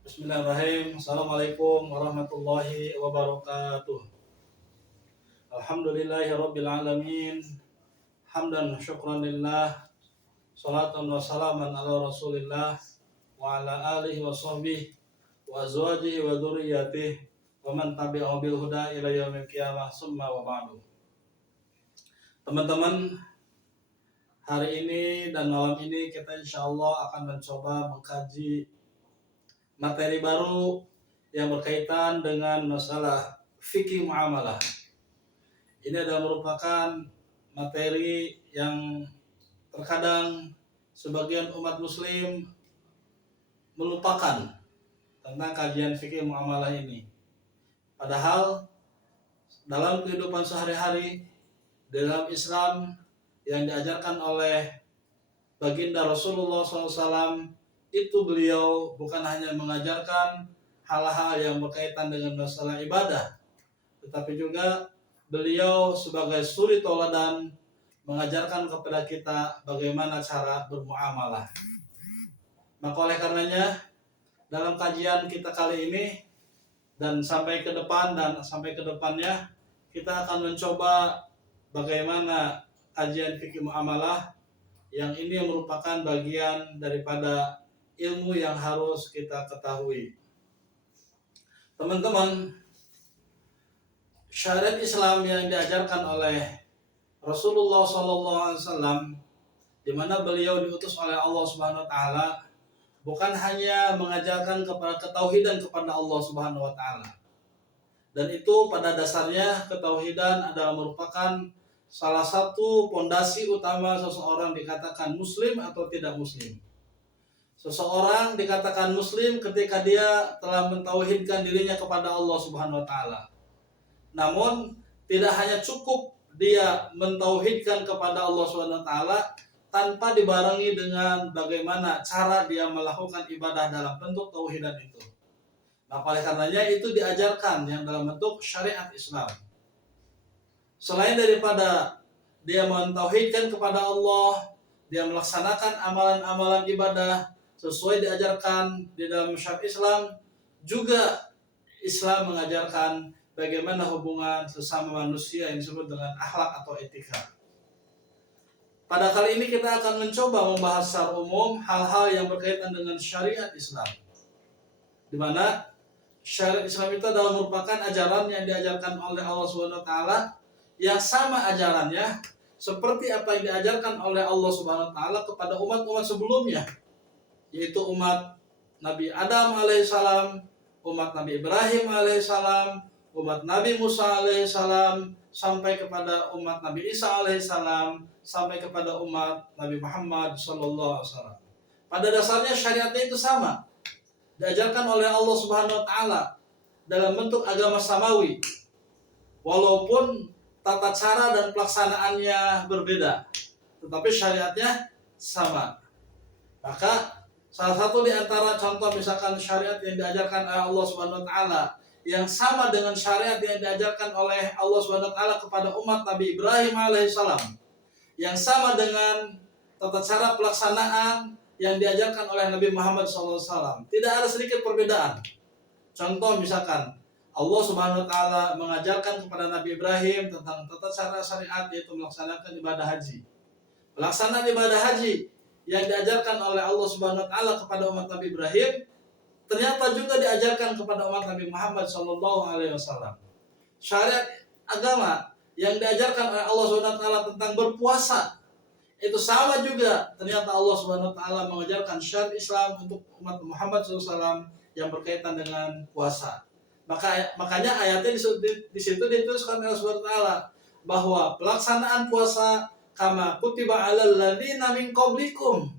Bismillahirrahmanirrahim. Assalamualaikum warahmatullahi wabarakatuh. Alhamdulillahi rabbil alamin. Hamdan syukran lillah. Salatan wa salaman ala rasulillah wa ala alihi wa sahbihi wa azwajihi wa dzurriyyatihi wa man tabi'ahu bil huda ila yaumil qiyamah summa wa ba'du. Teman-teman, hari ini dan malam ini kita insyaallah akan mencoba mengkaji materi baru yang berkaitan dengan masalah fikih muamalah. Ini adalah merupakan materi yang terkadang sebagian umat muslim melupakan tentang kajian fikih muamalah ini. Padahal dalam kehidupan sehari-hari dalam Islam yang diajarkan oleh baginda Rasulullah SAW, itu beliau bukan hanya mengajarkan hal-hal yang berkaitan dengan masalah ibadah, tetapi juga beliau sebagai suri tauladan mengajarkan kepada kita bagaimana cara bermuamalah. Maka oleh karenanya dalam kajian kita kali ini dan sampai ke depannya kita akan mencoba bagaimana kajian fikih muamalah yang ini merupakan bagian daripada ilmu yang harus kita ketahui. Teman-teman, syariat Islam yang diajarkan oleh Rasulullah SAW, di mana beliau diutus oleh Allah Subhanahu Wa Taala, bukan hanya mengajarkan kepada ketauhidan kepada Allah Subhanahu Wa Taala, dan itu pada dasarnya ketauhidan adalah merupakan salah satu pondasi utama seseorang dikatakan muslim atau tidak muslim. Seseorang dikatakan muslim ketika dia telah mentauhidkan dirinya kepada Allah Subhanahu Wa Taala. Namun tidak hanya cukup dia mentauhidkan kepada Allah Subhanahu Wa Taala tanpa dibarengi dengan bagaimana cara dia melakukan ibadah dalam bentuk tauhidan itu. Maka oleh karenanya itu diajarkan yang dalam bentuk syariat Islam. Selain daripada dia mentauhidkan kepada Allah, dia melaksanakan amalan-amalan ibadah sesuai diajarkan di dalam syariat Islam, juga Islam mengajarkan bagaimana hubungan sesama manusia yang disebut dengan akhlak atau etika. Pada kali ini kita akan mencoba membahas secara umum hal-hal yang berkaitan dengan syariat Islam, di mana syariat Islam itu adalah merupakan ajaran yang diajarkan oleh Allah Subhanahu Wa Taala, yang sama ajarannya seperti apa yang diajarkan oleh Allah Subhanahu Wa Taala kepada umat-umat sebelumnya, yaitu umat Nabi Adam alaihissalam, umat Nabi Ibrahim alaihissalam, umat Nabi Musa alaihissalam, sampai kepada umat Nabi Isa alaihissalam, sampai kepada umat Nabi Muhammad sallallahu alaihi wasallam. Pada dasarnya syariatnya itu sama, diajarkan oleh Allah Subhanahu Wa Taala dalam bentuk agama samawi, walaupun tata cara dan pelaksanaannya berbeda, tetapi syariatnya sama. Maka salah satu di antara contoh misalkan syariat yang diajarkan oleh Allah Subhanahu Wa Taala yang sama dengan syariat yang diajarkan oleh Allah Subhanahu Wa Taala kepada umat Nabi Ibrahim alaihissalam, yang sama dengan tata cara pelaksanaan yang diajarkan oleh Nabi Muhammad SAW. Tidak ada sedikit perbedaan. Contoh misalkan Allah Subhanahu Wa Taala mengajarkan kepada Nabi Ibrahim tentang tata cara syariat, yaitu melaksanakan ibadah haji. Pelaksanaan ibadah haji yang diajarkan oleh Allah Subhanahu Wa Taala kepada umat Nabi Ibrahim ternyata juga diajarkan kepada umat Nabi Muhammad SAW. Syariat agama yang diajarkan oleh Allah Subhanahu Wa Taala tentang berpuasa itu sama juga, ternyata Allah Subhanahu Wa Taala mengajarkan syariat Islam untuk umat Muhammad SAW yang berkaitan dengan puasa. Makanya ayatnya di situ dituliskan oleh Allah Subhanahu Wa Taala bahwa pelaksanaan puasa kama kutiba alal ladzina min qablikum,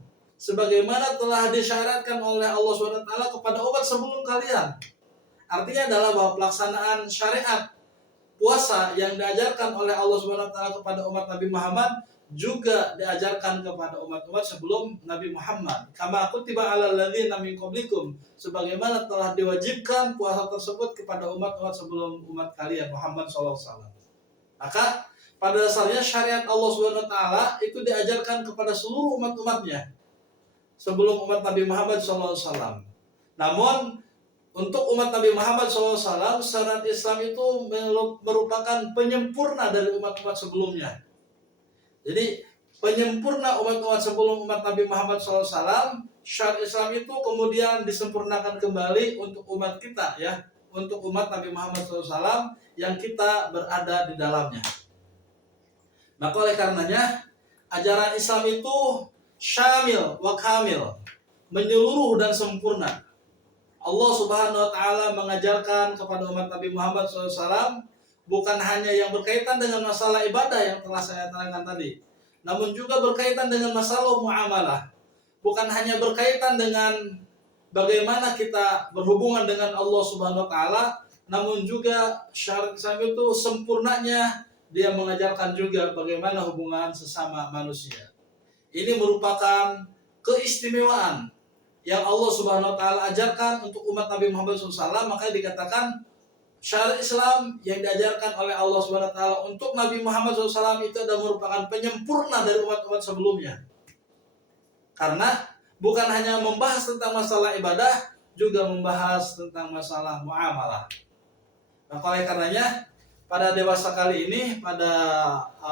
sebagaimana telah disyariatkan oleh Allah Subhanahu Wa Taala kepada umat sebelum kalian. Artinya adalah bahwa pelaksanaan syariat puasa yang diajarkan oleh Allah Subhanahu Wa Taala kepada umat Nabi Muhammad juga diajarkan kepada umat-umat sebelum Nabi Muhammad. Kama kutiba alal ladzina min qablikum, sebagaimana telah diwajibkan puasa tersebut kepada umat-umat sebelum umat kalian Muhammad SAW. Maka pada dasarnya syariat Allah Subhanahu Wa Taala itu diajarkan kepada seluruh umat-umatnya sebelum umat Nabi Muhammad SAW. Namun Untuk umat Nabi Muhammad SAW, syariat Islam itu merupakan penyempurna dari umat-umat sebelumnya. Jadi penyempurna umat-umat sebelum umat Nabi Muhammad SAW, syariat Islam itu kemudian disempurnakan kembali untuk umat kita, ya, untuk umat Nabi Muhammad SAW yang kita berada di dalamnya. Maka oleh karenanya ajaran Islam itu syamil wa kamil, menyeluruh dan sempurna. Allah Subhanahu wa taala mengajarkan kepada umat Nabi Muhammad SAW bukan hanya yang berkaitan dengan masalah ibadah yang telah saya terangkan tadi, namun juga berkaitan dengan masalah muamalah. Bukan hanya berkaitan dengan bagaimana kita berhubungan dengan Allah Subhanahu wa taala, namun juga syariat Islam itu sempurnanya dia mengajarkan juga bagaimana hubungan sesama manusia. Ini merupakan keistimewaan yang Allah Subhanahu wa taala ajarkan untuk umat Nabi Muhammad SAW, makanya dikatakan syariat Islam yang diajarkan oleh Allah Subhanahu wa taala untuk Nabi Muhammad SAW itu adalah merupakan penyempurna dari umat-umat sebelumnya. Karena bukan hanya membahas tentang masalah ibadah, juga membahas tentang masalah muamalah. Maka oleh karenanya pada dewasa kali ini, pada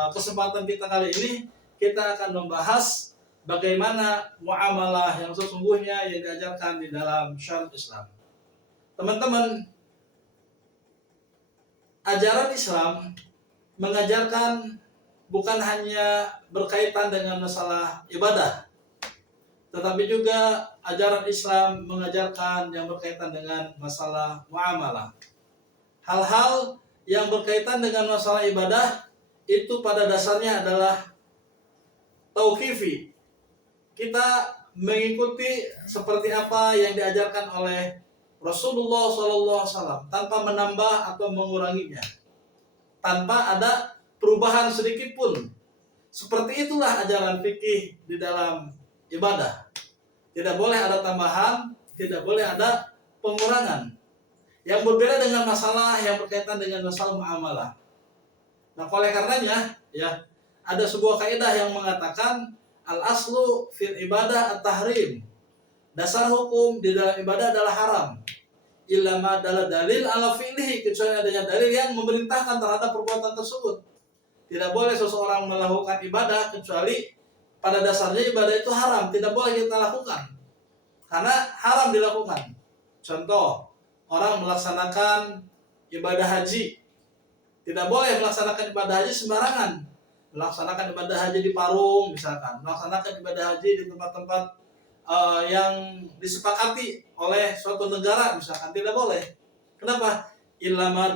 kesempatan kita kali ini, kita akan membahas bagaimana muamalah yang sesungguhnya yang diajarkan di dalam syariat Islam. Teman-teman, ajaran Islam mengajarkan bukan hanya berkaitan dengan masalah ibadah, tetapi juga ajaran Islam mengajarkan yang berkaitan dengan masalah muamalah. Hal-hal yang berkaitan dengan masalah ibadah itu pada dasarnya adalah tauqifi. Kita mengikuti seperti apa yang diajarkan oleh Rasulullah SAW tanpa menambah atau menguranginya, tanpa ada perubahan sedikit pun. Seperti itulah ajaran fikih di dalam ibadah. Tidak boleh ada tambahan, tidak boleh ada pengurangan. Yang berbeda dengan masalah yang berkaitan dengan masalah muamalah. Nah, oleh karenanya, ya, ada sebuah kaidah yang mengatakan al-aslu fil ibadah at-tahrim. Dasar hukum di dalam ibadah adalah haram. Illa ma adalah dalil ala fi'lihi, kecuali adanya dalil yang memerintahkan terhadap perbuatan tersebut. Tidak boleh seseorang melakukan ibadah kecuali pada dasarnya ibadah itu haram, tidak boleh kita lakukan. Karena haram dilakukan. Contoh, orang melaksanakan ibadah haji. Tidak boleh melaksanakan ibadah haji sembarangan. Melaksanakan ibadah haji di Parung misalkan, melaksanakan ibadah haji di tempat-tempat yang disepakati oleh suatu negara misalkan, tidak boleh. Kenapa? Illa ma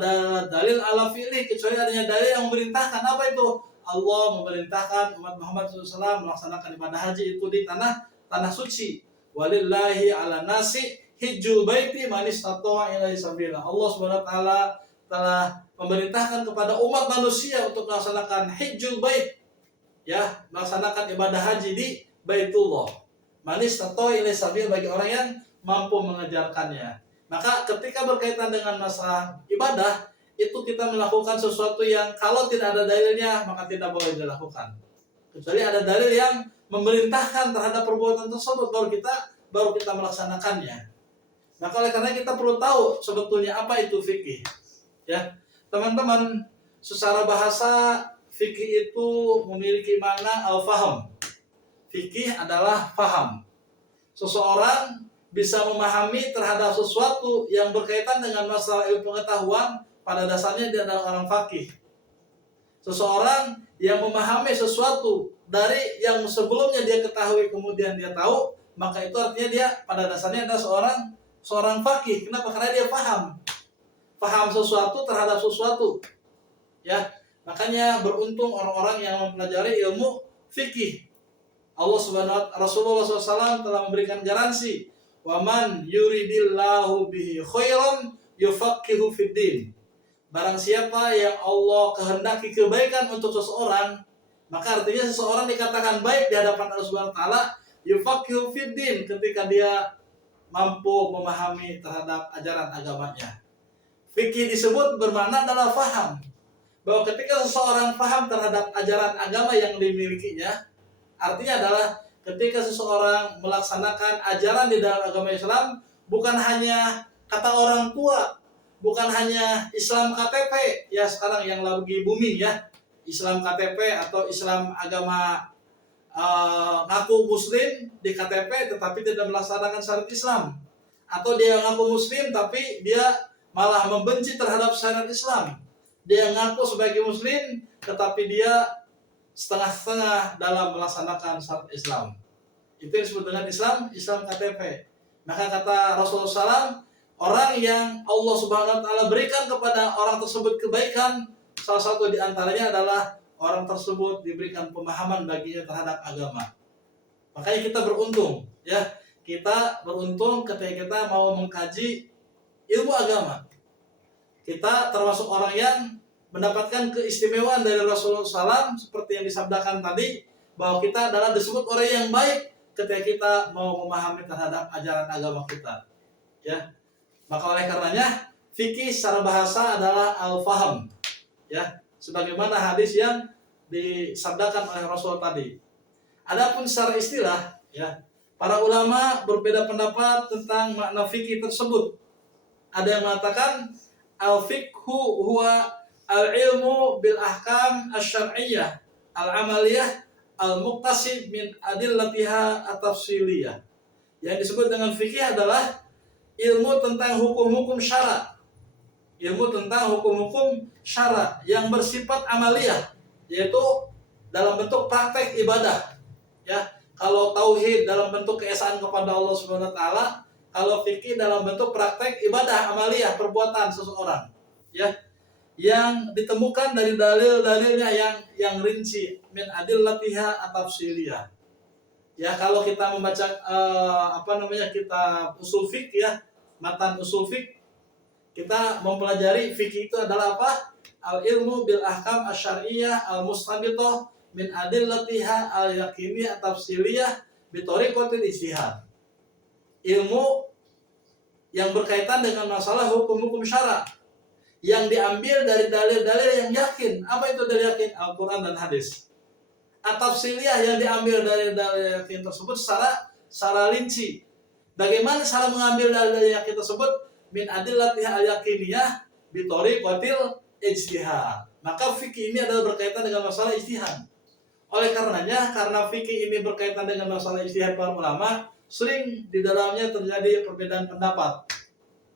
dalil ala fi'li, kecuali adanya dalil yang memerintahkan. Apa itu? Allah memerintahkan umat Muhammad SAW melaksanakan ibadah haji itu di tanah suci. Walillahi ala nasi hijjul baiti man istata'a ilaihi sabila. Allah Subhanahu wa taala telah memerintahkan kepada umat manusia untuk melaksanakan hijjul bait, ya, melaksanakan ibadah haji di Baitullah. Manis atau ilai sabil, bagi orang yang mampu mengejarkannya. Maka ketika berkaitan dengan masalah ibadah, itu kita melakukan sesuatu yang kalau tidak ada dalilnya maka tidak boleh dilakukan. Kecuali ada dalil yang memerintahkan terhadap perbuatan tersebut, baru kita melaksanakannya. Maka oleh karena kita perlu tahu sebetulnya apa itu fikih. Ya, teman-teman, secara bahasa fikih itu memiliki makna al-faham. Fikih adalah faham. Seseorang bisa memahami terhadap sesuatu yang berkaitan dengan masalah ilmu pengetahuan, pada dasarnya dia adalah orang fakih. Seseorang yang memahami sesuatu dari yang sebelumnya dia ketahui kemudian dia tahu, maka itu artinya dia pada dasarnya adalah seorang fakih. Kenapa? Karena dia paham sesuatu terhadap sesuatu. Ya, makanya beruntung orang-orang yang mempelajari ilmu fikih. Rasulullah SAW telah memberikan garansi, waman yuridillahu bihi khairan yufaqihu fiddin. Barang siapa yang Allah kehendaki kebaikan untuk seseorang, maka artinya seseorang dikatakan baik di hadapan Allah Subhanahu wa taala, yufaqihu fiddin, ketika dia mampu memahami terhadap ajaran agamanya. Fikih disebut bermakna adalah faham. Bahwa ketika seseorang faham terhadap ajaran agama yang dimilikinya, artinya adalah ketika seseorang melaksanakan ajaran di dalam agama Islam bukan hanya kata orang tua, bukan hanya Islam KTP ya sekarang yang lagi booming ya, Islam KTP atau Islam agama ngaku muslim di KTP tetapi tidak melaksanakan syariat Islam, atau dia ngaku muslim tapi dia malah membenci terhadap syariat Islam. Dia ngaku sebagai muslim tetapi dia setengah-setengah dalam melaksanakan syariat Islam. Itu yang disebut dengan Islam KTP. Maka kata Rasulullah SAW, orang yang Allah Subhanahu wa taala berikan kepada orang tersebut kebaikan, salah satu di antaranya adalah orang tersebut diberikan pemahaman baginya terhadap agama. Makanya kita beruntung ya. Kita beruntung ketika kita mau mengkaji ilmu agama. Kita termasuk orang yang mendapatkan keistimewaan dari Rasulullah SAW seperti yang disabdakan tadi, bahwa kita adalah disebut orang yang baik ketika kita mau memahami terhadap ajaran agama kita. Ya. Maka oleh karenanya fikih secara bahasa adalah al-faham. Ya, sebagaimana hadis yang disabdakan oleh Rasul tadi. Adapun secara istilah, ya, para ulama berbeda pendapat tentang makna fikih tersebut. Ada yang mengatakan al-fiqhu huwa al-ilmu bil ahkam asy-syar'iyyah al-amaliyah al-muqtasid min adillatiha at-tafsiliyah. Yang disebut dengan fikih adalah ilmu tentang hukum-hukum syara. Ilmu tentang hukum-hukum syara yang bersifat amaliyah, yaitu dalam bentuk praktek ibadah. Ya, kalau tauhid dalam bentuk keesaan kepada Allah Subhanahu wa taala, kalau fikih dalam bentuk praktek ibadah amaliyah, perbuatan seseorang. Ya, yang ditemukan dari dalil-dalilnya yang rinci, min adillatiha at-tafsiliyah. Ya, kalau kita membaca kitab usul fiqh ya, matan usul fiqh, kita mempelajari fikih itu adalah apa? Al-ilmu bil ahkam asy-syar'iyyah al-mustabithah min adillatiha al-yaqiniyah at-tafsiliyah bi thariqatil ijtihad. Ilmu yang berkaitan dengan masalah hukum-hukum syara yang diambil dari dalil-dalil yang yakin. Apa itu dalil yakin? Al-Qur'an dan hadis. At-tafsiliyah yang diambil dari dalil yakin tersebut secara rinci. Bagaimana cara mengambil dalil yakin tersebut? Min adillatiha al-yaqiniyah bi thariqatil ijtihad. Maka fikih ini adalah berkaitan dengan masalah ijtihad. Oleh karenanya, karena fikih ini berkaitan dengan masalah ijtihad para ulama, sering di dalamnya terjadi perbedaan pendapat.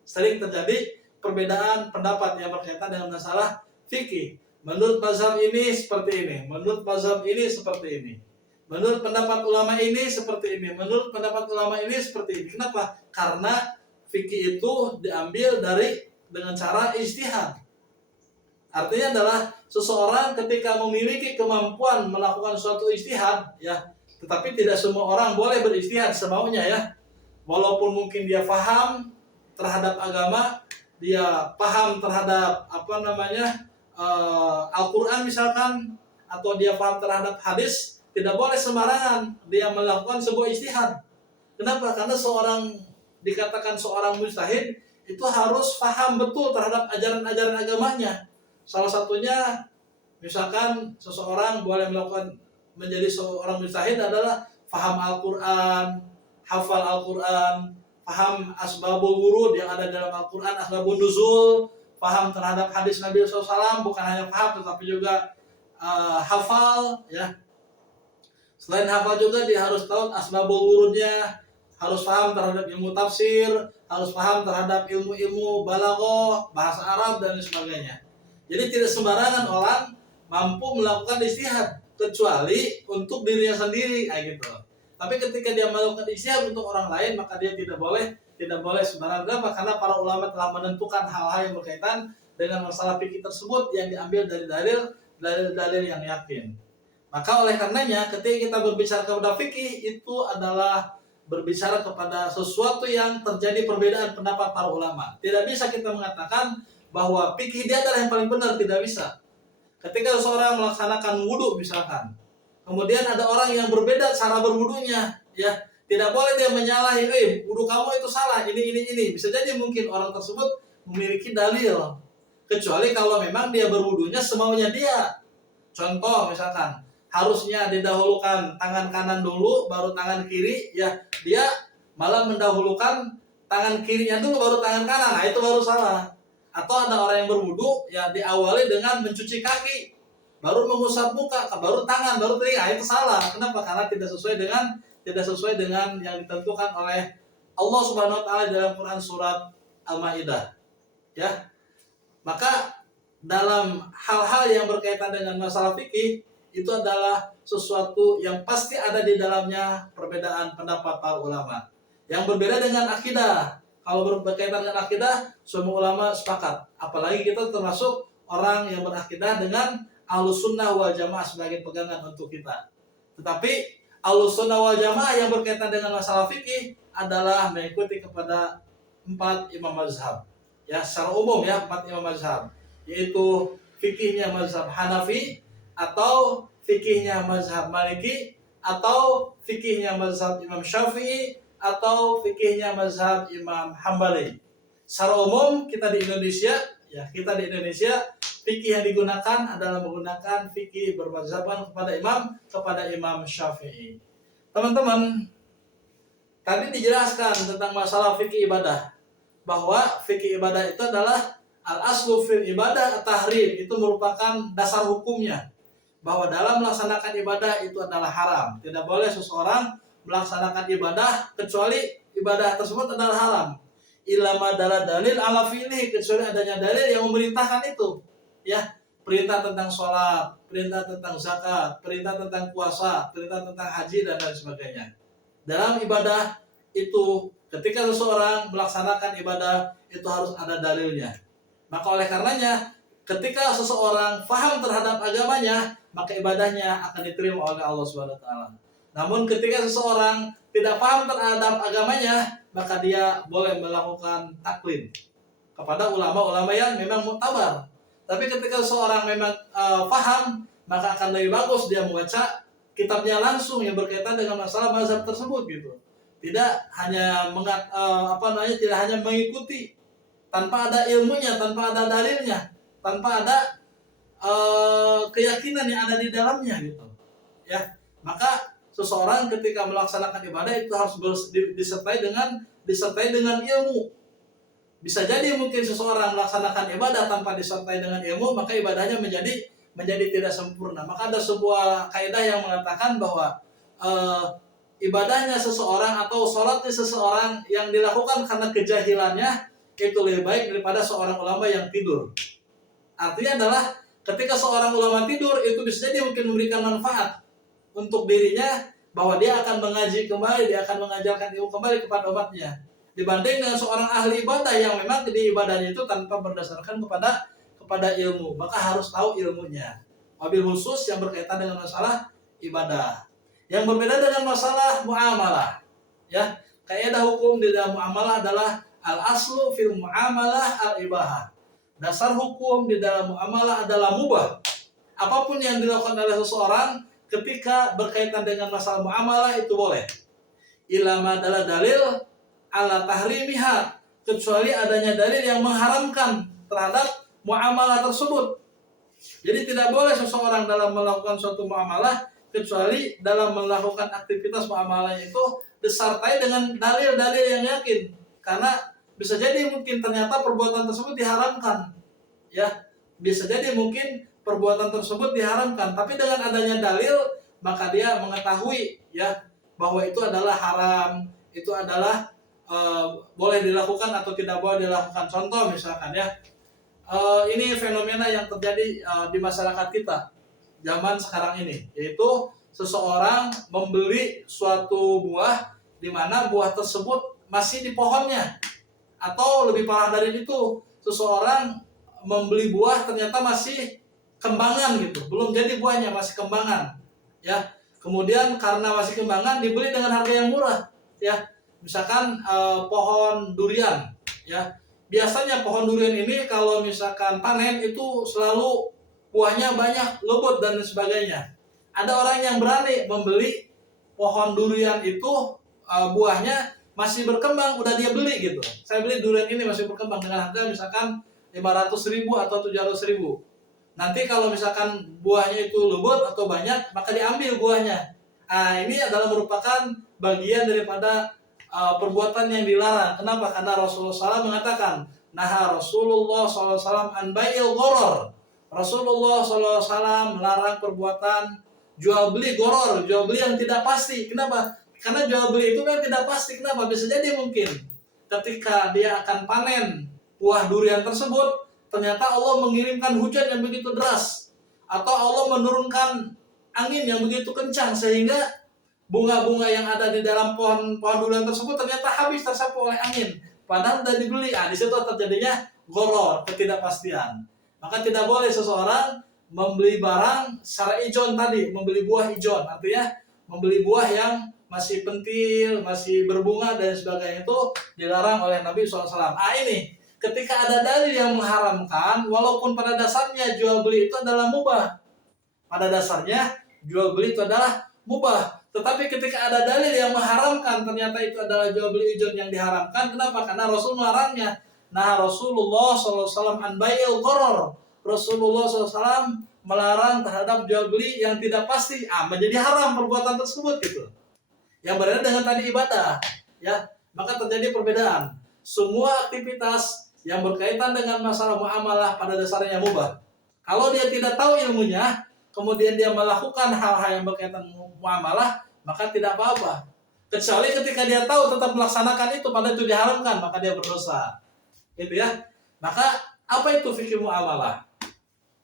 Sering terjadi perbedaan pendapat yang berkaitan dengan masalah fikih. Menurut mazhab ini seperti ini, menurut mazhab ini seperti ini. Menurut pendapat ulama ini seperti ini, menurut pendapat ulama ini seperti ini. Kenapa? Karena fikih itu diambil dengan cara ijtihad. Artinya adalah seseorang ketika memiliki kemampuan melakukan suatu ijtihad, ya, tetapi tidak semua orang boleh berijtihad semaunya ya. Walaupun mungkin dia paham terhadap agama, dia paham terhadap Al-Quran misalkan, atau dia paham terhadap hadis, tidak boleh sembarangan dia melakukan sebuah ijtihad. Kenapa? Karena dikatakan seorang mujtahid itu harus paham betul terhadap ajaran-ajaran agamanya. Salah satunya, misalkan seseorang boleh menjadi seorang mujtahid adalah paham Al-Quran, hafal Al-Quran, paham asbabul wurud yang ada dalam Al-Quran, asbabun nuzul, paham terhadap hadis Nabi SAW, bukan hanya paham tetapi juga hafal ya. Selain hafal juga dia harus tahu asbabul wurudnya, harus paham terhadap ilmu tafsir, harus paham terhadap ilmu-ilmu balaghah, bahasa Arab dan sebagainya. Jadi tidak sembarangan orang mampu melakukan ijtihad kecuali untuk dirinya sendiri kayak gitu. Tapi ketika dia melakukan ijtihad untuk orang lain, maka dia tidak boleh sembarangan. Kenapa? Karena para ulama telah menentukan hal-hal yang berkaitan dengan masalah fikih tersebut yang diambil dari dalil yang yakin. Maka oleh karenanya ketika kita berbicara kepada fikih, itu adalah berbicara kepada sesuatu yang terjadi perbedaan pendapat para ulama. Tidak bisa kita mengatakan bahwa fikih dia adalah yang paling benar, tidak bisa. Ketika seorang melaksanakan wudhu misalkan, kemudian ada orang yang berbeda cara berwudunya, ya, tidak boleh dia menyalahi, wudhu kamu itu salah, ini. Bisa jadi mungkin orang tersebut memiliki dalil, kecuali kalau memang dia berwudunya semaunya dia. Contoh misalkan, harusnya didahulukan tangan kanan dulu, baru tangan kiri, ya, dia malah mendahulukan tangan kirinya dulu baru tangan kanan, nah itu baru salah. Atau ada orang yang berwudu ya diawali dengan mencuci kaki, baru mengusap muka, baru tangan, baru telinga, itu salah. Kenapa? Karena tidak sesuai dengan yang ditentukan oleh Allah Subhanahu wa taala dalam Quran surat Al-Maidah. Ya. Maka dalam hal-hal yang berkaitan dengan masalah fikih itu adalah sesuatu yang pasti ada di dalamnya perbedaan pendapat para ulama. Yang berbeda dengan akidah. Kalau berkaitan dengan akidah, semua ulama sepakat. Apalagi kita termasuk orang yang berakidah dengan Ahlus Sunnah wal Jamaah sebagai pegangan untuk kita. Tetapi Ahlus Sunnah wal Jamaah yang berkaitan dengan masalah fikih adalah mengikuti kepada 4 imam mazhab. Ya, secara umum ya 4 imam mazhab, yaitu fikihnya mazhab Hanafi, atau fikihnya mazhab Maliki, atau fikihnya mazhab Imam Syafi'i, atau fikihnya mazhab Imam Hambali. Secara umum kita di Indonesia fikih yang digunakan adalah menggunakan fikih bermazhaban kepada Imam Syafi'i. Teman-teman, tadi dijelaskan tentang masalah fikih ibadah, bahwa fikih ibadah itu adalah al-aslu fil ibadah at-tahrim, itu merupakan dasar hukumnya, bahwa dalam melaksanakan ibadah itu adalah haram. Tidak boleh seseorang melaksanakan ibadah kecuali ibadah tersebut adalah haram. Ilama adalah dalil ala fi'li, kecuali adanya dalil yang memerintahkan itu. Ya, perintah tentang sholat, perintah tentang zakat, perintah tentang puasa, perintah tentang haji dan lain sebagainya. Dalam ibadah itu, ketika seseorang melaksanakan ibadah itu harus ada dalilnya. Maka oleh karenanya, ketika seseorang paham terhadap agamanya, maka ibadahnya akan diterima oleh Allah Subhanahu wa taala. Namun ketika seseorang tidak paham terhadap agamanya, maka dia boleh melakukan taklid kepada ulama-ulama yang memang muktabar. Tapi ketika seseorang memang paham, maka akan lebih bagus dia membaca kitabnya langsung yang berkaitan dengan masalah mazhab tersebut gitu. Tidak hanya tidak hanya mengikuti tanpa ada ilmunya, tanpa ada dalilnya, tanpa ada keyakinan yang ada di dalamnya gitu. Ya, maka seseorang ketika melaksanakan ibadah itu harus disertai dengan ilmu. Bisa jadi mungkin seseorang melaksanakan ibadah tanpa disertai dengan ilmu, maka ibadahnya menjadi tidak sempurna. Maka ada sebuah kaidah yang mengatakan bahwa ibadahnya seseorang atau sholatnya seseorang yang dilakukan karena kejahilannya itu lebih baik daripada seorang ulama yang tidur. Artinya adalah ketika seorang ulama tidur itu bisa jadi mungkin memberikan manfaat untuk dirinya, bahwa dia akan mengaji kembali, dia akan mengajarkan ilmu kembali kepada umatnya, dibanding dengan seorang ahli ibadah yang memang di ibadahnya itu tanpa berdasarkan kepada ilmu. Maka harus tahu ilmunya, wabil khusus yang berkaitan dengan masalah ibadah. Yang berbeda dengan masalah muamalah, ya, kaidah hukum di dalam muamalah adalah al-aslu fil muamalah al-ibahah. Dasar hukum di dalam muamalah adalah mubah. Apapun yang dilakukan oleh seseorang ketika berkaitan dengan masalah muamalah itu boleh. Ilama adalah dalil ala tahrimiha, kecuali adanya dalil yang mengharamkan terhadap muamalah tersebut. Jadi tidak boleh seseorang dalam melakukan suatu muamalah kecuali dalam melakukan aktivitas muamalah itu disertai dengan dalil-dalil yang yakin. Karena bisa jadi mungkin ternyata perbuatan tersebut diharamkan. Ya, bisa jadi mungkin perbuatan tersebut diharamkan, tapi dengan adanya dalil maka dia mengetahui ya bahwa itu adalah haram, itu adalah boleh dilakukan atau tidak boleh dilakukan. Contoh misalkan ya, ini fenomena yang terjadi di masyarakat kita zaman sekarang ini, yaitu seseorang membeli suatu buah di mana buah tersebut masih di pohonnya, atau lebih parah dari itu, seseorang membeli buah ternyata masih kembangan gitu, belum jadi buahnya, masih kembangan ya. Kemudian karena masih kembangan dibeli dengan harga yang murah ya. Misalkan pohon durian ya. Biasanya pohon durian ini kalau misalkan panen itu selalu buahnya banyak, lebat dan sebagainya. Ada orang yang berani membeli pohon durian itu buahnya masih berkembang, udah dia beli gitu. Saya beli durian ini masih berkembang dengan harga misalkan 500.000 atau 700.000. Nanti kalau misalkan buahnya itu lembut atau banyak, maka diambil buahnya. Ini adalah merupakan bagian daripada perbuatan yang dilarang. Kenapa? Karena Rasulullah SAW mengatakan, nah Rasulullah SAW an bai'il gharar. Rasulullah SAW melarang perbuatan jual beli goror, jual beli yang tidak pasti. Kenapa? Karena jual beli itu kan tidak pasti. Kenapa? Bisa jadi mungkin ketika dia akan panen buah durian tersebut, ternyata Allah mengirimkan hujan yang begitu deras, atau Allah menurunkan angin yang begitu kencang sehingga bunga-bunga yang ada di dalam pohon durian tersebut ternyata habis tersapu oleh angin, padahal sudah dibeli. Di situ terjadinya goror, ketidakpastian. Maka tidak boleh seseorang membeli barang secara ijon tadi, membeli buah ijon, artinya membeli buah yang masih pentil, masih berbunga dan sebagainya, itu dilarang oleh Nabi SAW. Ini ketika ada dalil yang mengharamkan, walaupun pada dasarnya jual beli itu adalah mubah, pada dasarnya jual beli itu adalah mubah, tetapi ketika ada dalil yang mengharamkan, ternyata itu adalah jual beli ijon yang diharamkan. Kenapa? Karena Rasul melarangnya. Nah, Rasulullah SAW an bai'il gharar. Rasulullah SAW melarang terhadap jual beli yang tidak pasti. Menjadi haram perbuatan tersebut gitu. Yang berbeda dengan tadi ibadah, ya. Maka terjadi perbedaan. Semua aktivitas yang berkaitan dengan masalah muamalah pada dasarnya mubah. Kalau dia tidak tahu ilmunya, kemudian dia melakukan hal-hal yang berkaitan muamalah, maka tidak apa-apa. Kecuali ketika dia tahu tetap melaksanakan itu, pada itu diharamkan, maka dia berdosa. Gitu ya. Maka apa itu fikih muamalah?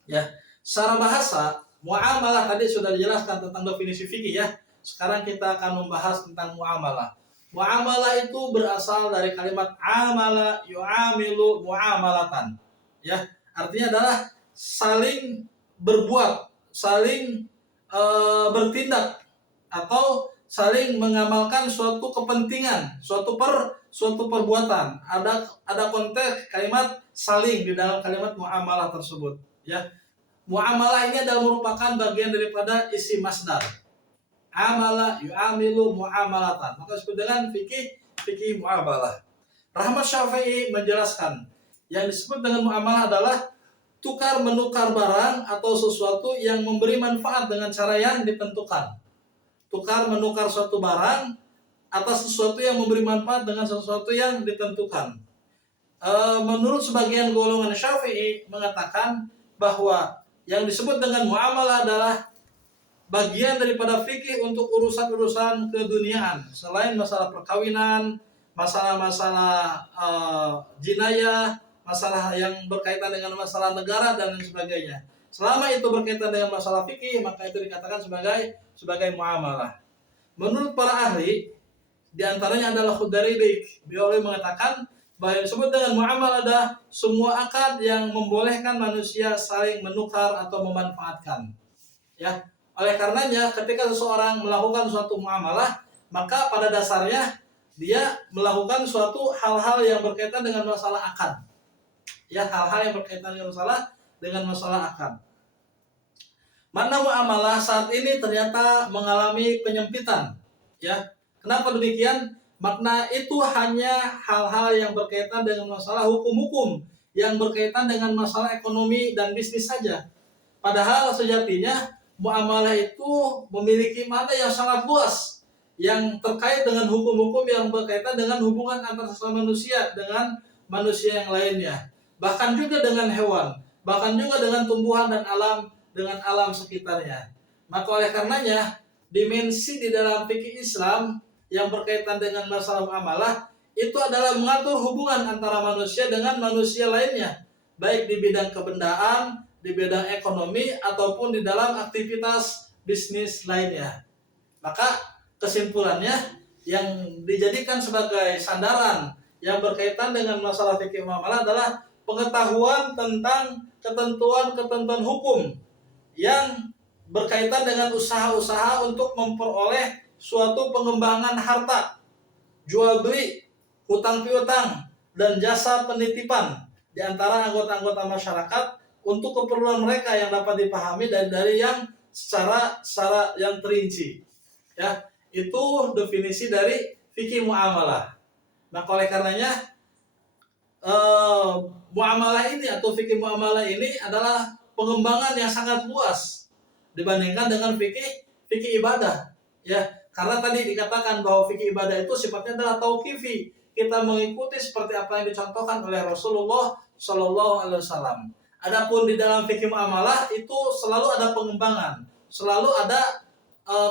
Ya, secara bahasa muamalah tadi sudah dijelaskan tentang definisi fikih ya. Sekarang kita akan membahas tentang muamalah. Muamalah itu berasal dari kalimat amala yu'amilu muamalatan. Ya, artinya adalah saling berbuat, saling bertindak, atau saling mengamalkan suatu kepentingan, suatu perbuatan. Ada konteks kalimat saling di dalam kalimat muamalah tersebut, ya. Muamalah ini adalah merupakan bagian daripada isim masdar. Amala yu'amilu muamalatan. Maka disebut dengan fikih muamalah. Rahmat Syafi'i menjelaskan, yang disebut dengan muamalah adalah tukar menukar barang atau sesuatu yang memberi manfaat dengan cara yang ditentukan. Tukar menukar suatu barang atas sesuatu yang memberi manfaat dengan sesuatu yang ditentukan. Menurut sebagian golongan Syafi'i mengatakan bahwa yang disebut dengan muamalah adalah bagian daripada fikih untuk urusan-urusan keduniaan, selain masalah perkawinan, masalah-masalah jinayah, masalah yang berkaitan dengan masalah negara dan lain sebagainya. Selama itu berkaitan dengan masalah fikih, maka itu dikatakan sebagai muamalah. Menurut para ahli, diantaranya adalah Khudairiyah. Beliau mengatakan bahwa yang disebut dengan muamalah adalah semua akad yang membolehkan manusia saling menukar atau memanfaatkan. Ya, oleh karenanya ketika seseorang melakukan suatu muamalah, maka pada dasarnya dia melakukan suatu hal-hal yang berkaitan dengan masalah akad. Ya, hal-hal yang berkaitan dengan masalah akad. Makna muamalah saat ini ternyata mengalami penyempitan. Ya, kenapa demikian? Makna itu hanya hal-hal yang berkaitan dengan masalah hukum-hukum, yang berkaitan dengan masalah ekonomi dan bisnis saja. Padahal sejatinya muamalah itu memiliki makna yang sangat luas, yang terkait dengan hukum-hukum yang berkaitan dengan hubungan antar sesama manusia dengan manusia yang lainnya, bahkan juga dengan hewan, bahkan juga dengan tumbuhan dan dengan alam sekitarnya. Maka oleh karenanya dimensi di dalam fikih Islam yang berkaitan dengan masalah muamalah itu adalah mengatur hubungan antara manusia dengan manusia lainnya, baik di bidang kebendaan, di bidang ekonomi, ataupun di dalam aktivitas bisnis lainnya. Maka kesimpulannya yang dijadikan sebagai sandaran yang berkaitan dengan masalah fikih muamalah adalah pengetahuan tentang ketentuan-ketentuan hukum yang berkaitan dengan usaha-usaha untuk memperoleh suatu pengembangan harta, jual beli, hutang piutang, dan jasa penitipan di antara anggota-anggota masyarakat untuk keperluan mereka yang dapat dipahami dari yang secara yang terinci. Ya, itu definisi dari fikih muamalah. Maka oleh karenanya muamalah ini atau fikih muamalah ini adalah pengembangan yang sangat luas dibandingkan dengan fikih ibadah. Ya, Karena tadi dikatakan bahwa fikih ibadah itu sifatnya adalah tauqifi. Kita mengikuti seperti apa yang dicontohkan oleh Rasulullah Shallallahu Alaihi Wasallam. Adapun di dalam fikih muamalah itu selalu ada pengembangan, selalu ada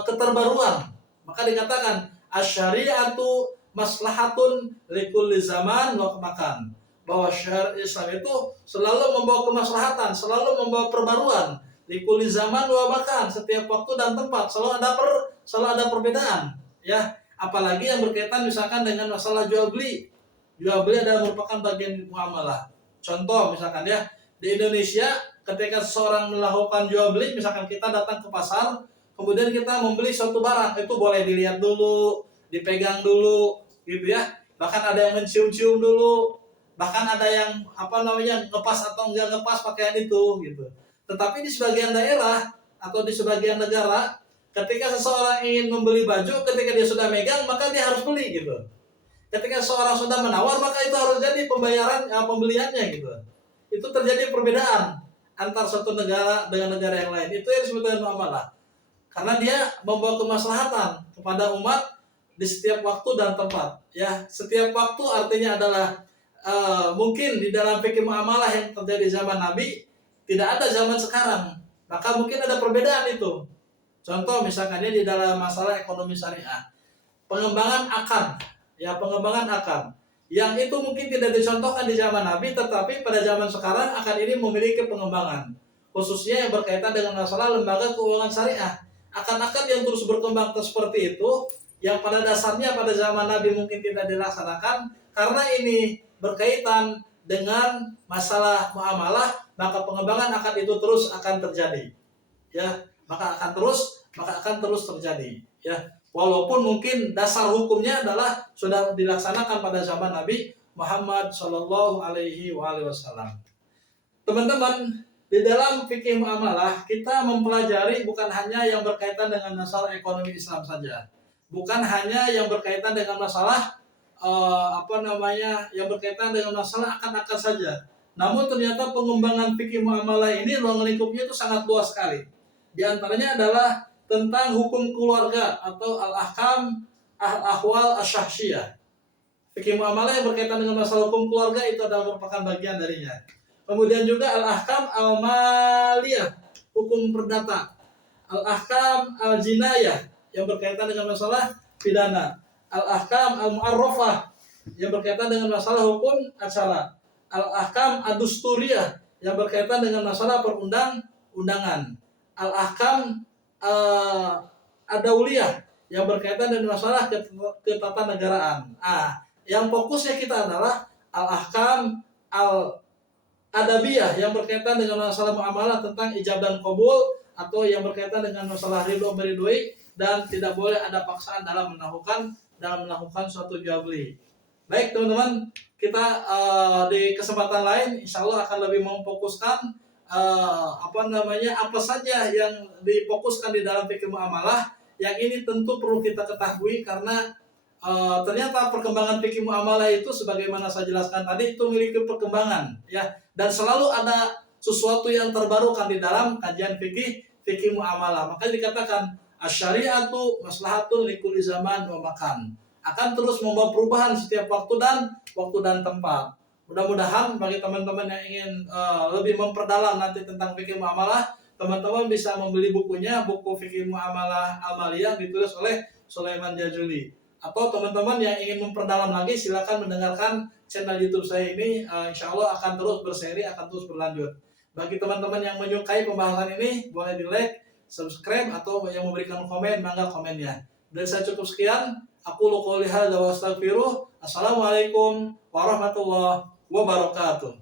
keterbaruan. Maka dikatakan asyariatu maslahatun likulli zaman wa makan. Bahwa syariat Islam itu selalu membawa kemaslahatan, selalu membawa perbaruan. Likulli zaman wa makan, setiap waktu dan tempat selalu ada perbedaan, ya. Apalagi yang berkaitan misalkan dengan masalah jual beli. Jual beli adalah merupakan bagian muamalah. Contoh misalkan ya, di Indonesia ketika seseorang melakukan jual beli, misalkan kita datang ke pasar, kemudian kita membeli suatu barang, itu boleh dilihat dulu, dipegang dulu, gitu ya. Bahkan ada yang mencium-cium dulu, bahkan ada yang ngepas atau enggak ngepas pakaian itu, gitu. Tetapi di sebagian daerah atau di sebagian negara, ketika seseorang ingin membeli baju, ketika dia sudah megang, maka dia harus beli, gitu. Ketika seseorang sudah menawar, maka itu harus jadi pembeliannya, gitu. Itu terjadi perbedaan antar suatu negara dengan negara yang lain. Itu yang disebut dengan muamalah. Karena dia membawa kemaslahatan kepada umat di setiap waktu dan tempat. Ya, setiap waktu artinya adalah mungkin di dalam fikih muamalah yang terjadi zaman Nabi tidak ada zaman sekarang. Maka mungkin ada perbedaan itu. Contoh misalkannya di dalam masalah ekonomi syariah, pengembangan akad, ya pengembangan akad. Yang itu mungkin tidak dicontohkan di zaman Nabi, tetapi pada zaman sekarang akad ini memiliki pengembangan. Khususnya yang berkaitan dengan masalah lembaga keuangan syariah. Akad-akad yang terus berkembang seperti itu, yang pada dasarnya pada zaman Nabi mungkin tidak dilaksanakan, karena ini berkaitan dengan masalah muamalah, maka pengembangan akad itu terus akan terjadi. Ya, maka akan terus terjadi. Ya. Walaupun mungkin dasar hukumnya adalah sudah dilaksanakan pada zaman Nabi Muhammad Shallallahu Alaihi Wasallam. Teman-teman, di dalam fikih muamalah kita mempelajari bukan hanya yang berkaitan dengan masalah ekonomi Islam saja, bukan hanya yang berkaitan dengan masalah yang berkaitan dengan masalah akad-akad saja. Namun ternyata pengembangan fikih muamalah ini ruang lingkupnya itu sangat luas sekali. Di antaranya adalah tentang hukum keluarga atau al-ahkam al-ahwal asy-syahsiyah. Fikih muamalah yang berkaitan dengan masalah hukum keluarga itu adalah merupakan bagian darinya. Kemudian juga al-ahkam al-maliyah, hukum perdata. Al-ahkam al-jinayah yang berkaitan dengan masalah pidana. Al-ahkam al-mu'arrafah yang berkaitan dengan masalah hukum acara. Al-ahkam ad-dusturiyah yang berkaitan dengan masalah perundang-undangan. Al-ahkam ad-dauliyah yang berkaitan dengan masalah ketatanegaraan. Yang fokusnya kita adalah al-ahkam al-adabiyah yang berkaitan dengan masalah muamalah tentang ijab dan qabul, atau yang berkaitan dengan masalah ridho meridhoi dan tidak boleh ada paksaan dalam melakukan suatu jual beli. Baik teman-teman, kita di kesempatan lain insya Allah akan lebih memfokuskan apa saja yang difokuskan di dalam fikih muamalah. Yang ini tentu perlu kita ketahui karena ternyata perkembangan fikih muamalah itu sebagaimana saya jelaskan tadi itu memiliki perkembangan, ya, dan selalu ada sesuatu yang terbarukan di dalam kajian fikih muamalah. Makanya dikatakan asyariatu maslahatun likulli zaman wa makan, akan terus membawa perubahan setiap waktu dan tempat. Mudah-mudahan bagi teman-teman yang ingin lebih memperdalam nanti tentang fikih muamalah, teman-teman bisa membeli bukunya, buku fikih muamalah Amaliyah ditulis oleh Sulaiman Jazuli. Atau teman-teman yang ingin memperdalam lagi, silakan mendengarkan channel YouTube saya ini. Insya Allah akan terus berseri, akan terus berlanjut. Bagi teman-teman yang menyukai pembahasan ini, boleh di like, subscribe, atau yang memberikan komen, mangga komennya. Dan saya cukup sekian. Aku qouli hadza wa astaghfiruh. Assalamualaikum warahmatullahi wabarakatuh.